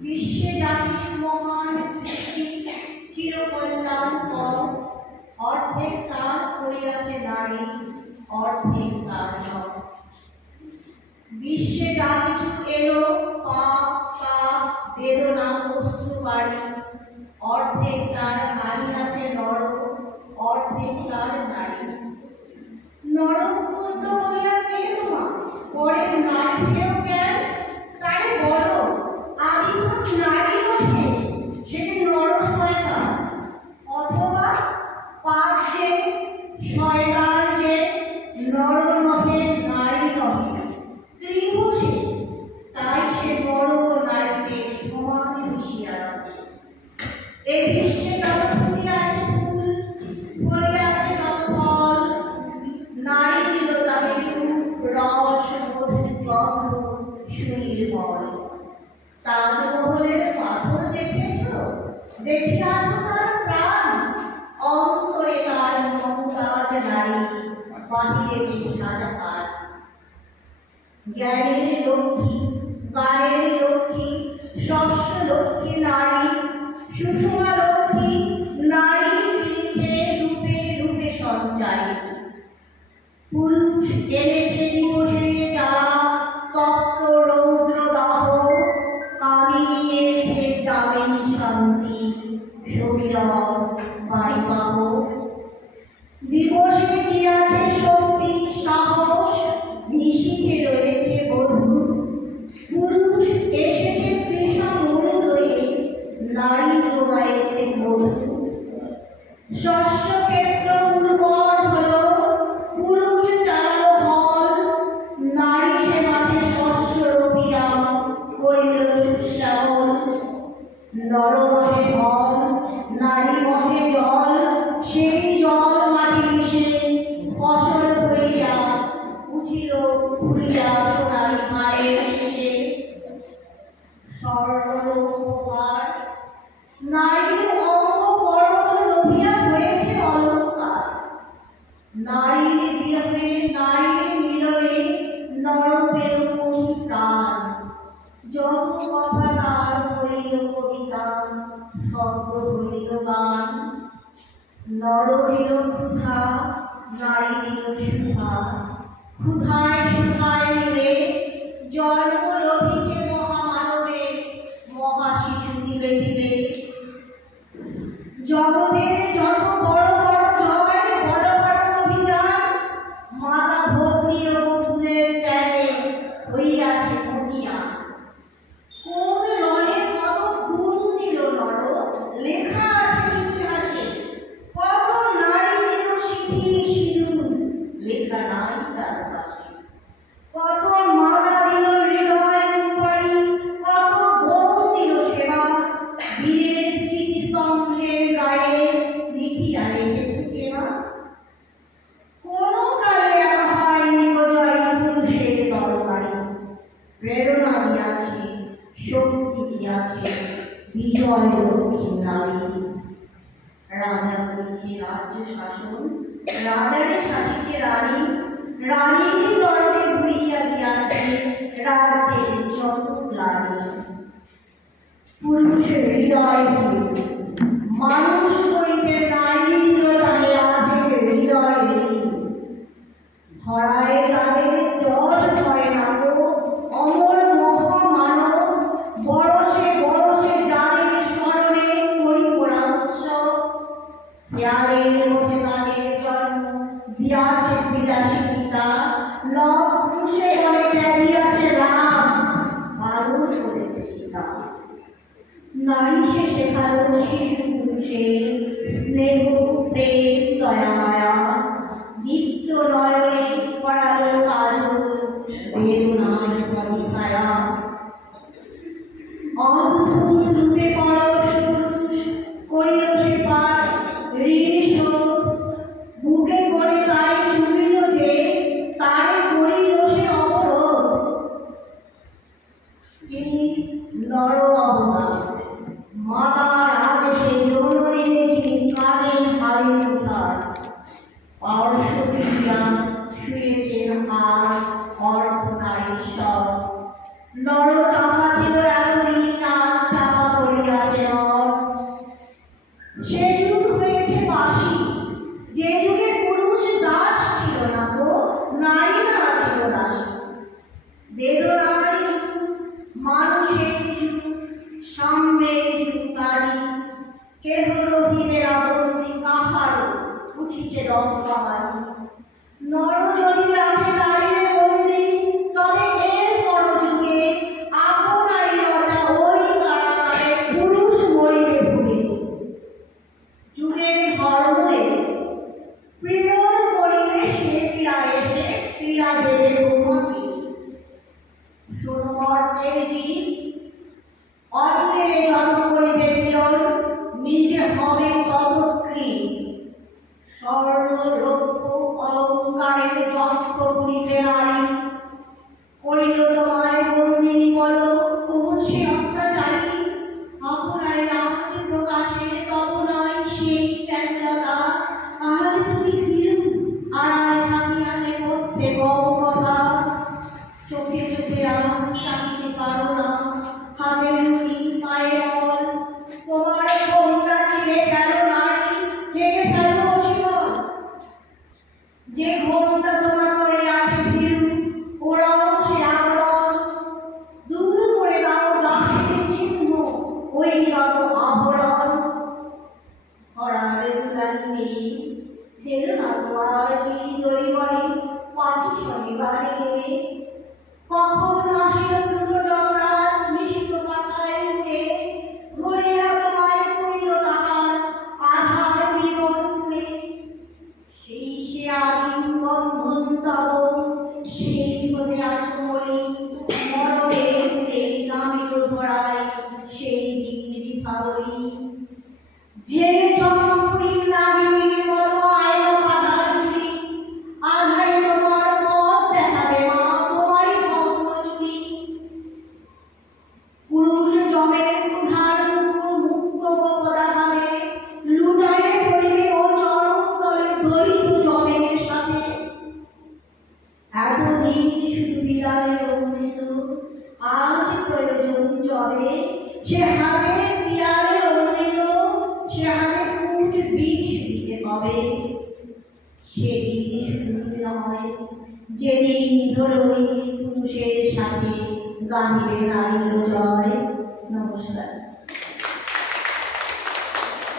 বিশ্বে কিছু মহান সৃষ্টি চিরকল্যাণ কর। অর্ধেক তার করিয়াছে নারী, অর্ধেক তার বিশ্বে যা কিছু এলো পাপ বেদনা অশ্রু বাড়ি অর্ধেক তার হারিয়াছে নর অর্ধেক তার নারী নরকুণ্ড বলিয়া কে তোমা পরে নারী কেউ জ্ঞান তারে বড় আদিম নারী নহে সেটি নর শয়তান অথবা পাপ যে শয়তান যে নর নহে নারী নহে ত্রিভুষে তাই সে বড় নারীতে সমান মিশিয়া রাখে এই বিশ্বে যত ফুলি আছে ফুল ফলে আছে যত ফল নারী দিল তাকে রূপ রস মধুর গন্ধ সুনির্মল অন্তরে তার মমতাজ জ্ঞানের লক্ষ্মী গানের লক্ষ্মী শস্য লক্ষ্মী নারী সুষমা নরমহে ফল নারী জল, সেই জল মাটি মিশে ফসল উঠিল ফুলিয়া মায়ের শেষে। নারীর অঙ্গ পর্বত লোভিয়া হয়েছে অলঙ্কার। নারীর নারীর মিলনে নর প্রাণ। যত কথা নর দিল ক্ষুধা নারী দিল সুধা ক্ষুধায় সুধায় বিজয় লক্ষ্মী নারী রাজা করেছে রাজ্য শাসন রাজারে শাসিছে রানী রানীরই দরজে ঘুরিয়া দিয়াছে রাজ্যের যত গ্লানি পুরুষের হৃদয় মানুষ করিতে নারী দিল তাহে রাধের হৃদয়। ধরায় তাদের জল ধরে না গো অমর লব পুষে বলে ত্যাগিয়াছে রাম। পালন করেছে সীতা। নারী সে শেখালো শিশু পুরুষের স্নেহ, প্রেম, দয়া, মায়া। নিত্য নয়নে দিলাম শুয়েছেন আজ অর্থ নারী সব। নর চাপা ছিল এতদিন আজ চাপা পড়িয়াছে নর শেষ উঠিছে রক্তাবাজি নর যদি রাখে নারীর বন্দি তবে এর পর যুগে আপনারই রজা ওই কারাগারে পুরুষ মরিবে ভুলে। যুগের ধর্মে প্রিয়র করিলে সে ক্রীড়া এসে ক্রীড়া দেবে রৌপ্য অলঙ্কারের করিতে নারী। করিল তোমায় বন্দিনী বলো, কোন সে অত্যাচারী? আপনার রাজ প্রকাশে তব ফেলো না তোমার এই দড়ি বড়ি পাখি শনিবার গেলে কখন আসিল উঠে ঘুরিয়া তোমায় পড়িল তাহার আধার বিবরণে সেই সে আদিম বন্ধন তব শুধু বিড়ালের অমৃত আজ প্রয়োজন জবে সে হাতে বিড়ালের অমৃত সে হাতে কুট বিষ দিতে হবে সেদিন শুধু নয় যেদিন ধরুন পুরুষের সাথে গানিবে নারীর জয়। নমস্কার।